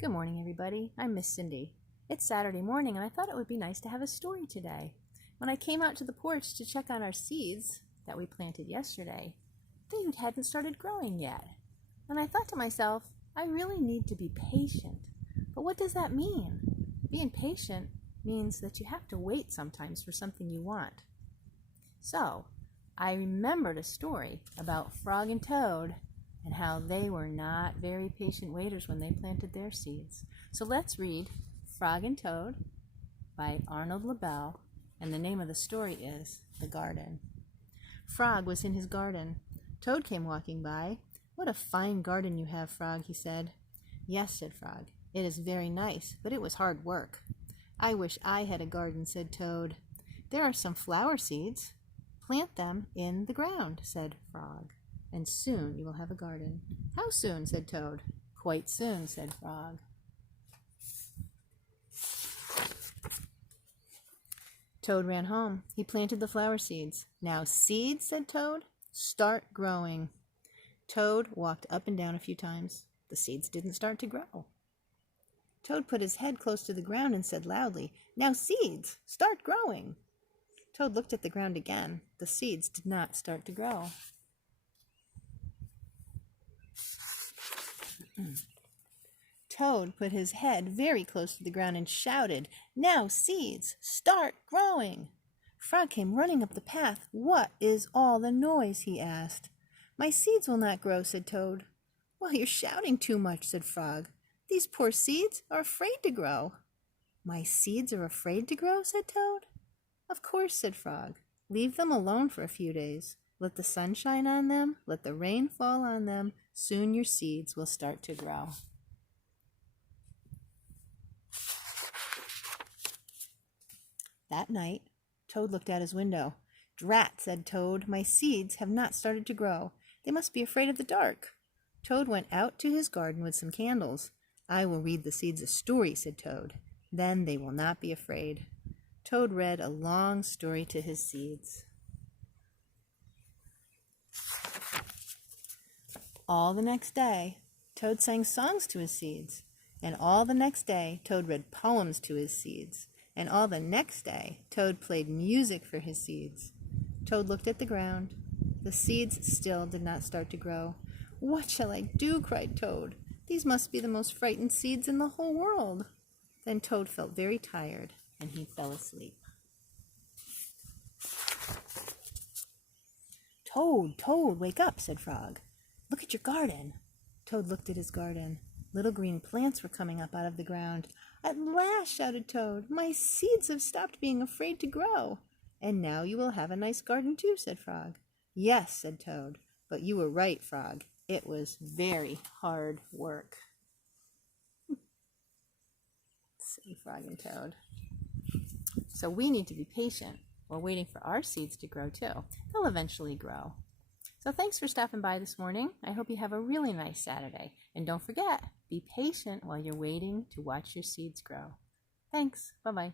Good morning, everybody. I'm Miss Cindy. It's Saturday morning, and I thought it would be nice to have a story today. When I came out to the porch to check on our seeds that we planted yesterday, they hadn't started growing yet. And I thought to myself, I really need to be patient. But what does that mean? Being patient means that you have to wait sometimes for something you want. So, I remembered a story about Frog and Toad and how they were not very patient waiters when they planted their seeds. So let's read Frog and Toad by Arnold Lobel, and the name of the story is The Garden. Frog was in his garden. Toad came walking by. "What a fine garden you have, Frog," he said. "Yes," said Frog, "it is very nice, but it was hard work." "I wish I had a garden," said Toad. "There are some flower seeds. Plant them in the ground," said Frog, "and soon you will have a garden." "How soon?" said Toad. "Quite soon," said Frog. Toad ran home. He planted the flower seeds. "Now, seeds," said Toad, "start growing." Toad walked up and down a few times. The seeds didn't start to grow. Toad put his head close to the ground and said loudly, "Now, seeds, start growing." Toad looked at the ground again. The seeds did not start to grow. Toad put his head very close to the ground and shouted, "Now, seeds, start growing." Frog came running up the path. "What is all the noise?" he asked. "My seeds will not grow," said Toad. "Well, you're shouting too much," said Frog. "These poor seeds are afraid to grow." "My seeds are afraid to grow?" said Toad. "Of course," said Frog. "Leave them alone for a few days. Let the sun shine on them. Let the rain fall on them. Soon your seeds will start to grow." That night, Toad looked out his window. "Drat," said Toad, "my seeds have not started to grow. They must be afraid of the dark." Toad went out to his garden with some candles. "I will read the seeds a story," said Toad. "Then they will not be afraid." Toad read a long story to his seeds. All the next day, Toad sang songs to his seeds. And all the next day, Toad read poems to his seeds. And all the next day, Toad played music for his seeds. Toad looked at the ground. The seeds still did not start to grow. "What shall I do?" cried Toad. "These must be the most frightened seeds in the whole world." Then Toad felt very tired, and he fell asleep. "Toad, Toad, wake up," said Frog. "Look at your garden." Toad looked at his garden. Little green plants were coming up out of the ground. "At last," shouted Toad, "my seeds have stopped being afraid to grow." "And now you will have a nice garden too," said Frog. "Yes," said Toad, "but you were right, Frog. It was very hard work." Silly Frog and Toad. So we need to be patient while waiting for our seeds to grow too. They'll eventually grow. So thanks for stopping by this morning. I hope you have a really nice Saturday. And don't forget, be patient while you're waiting to watch your seeds grow. Thanks. Bye-bye.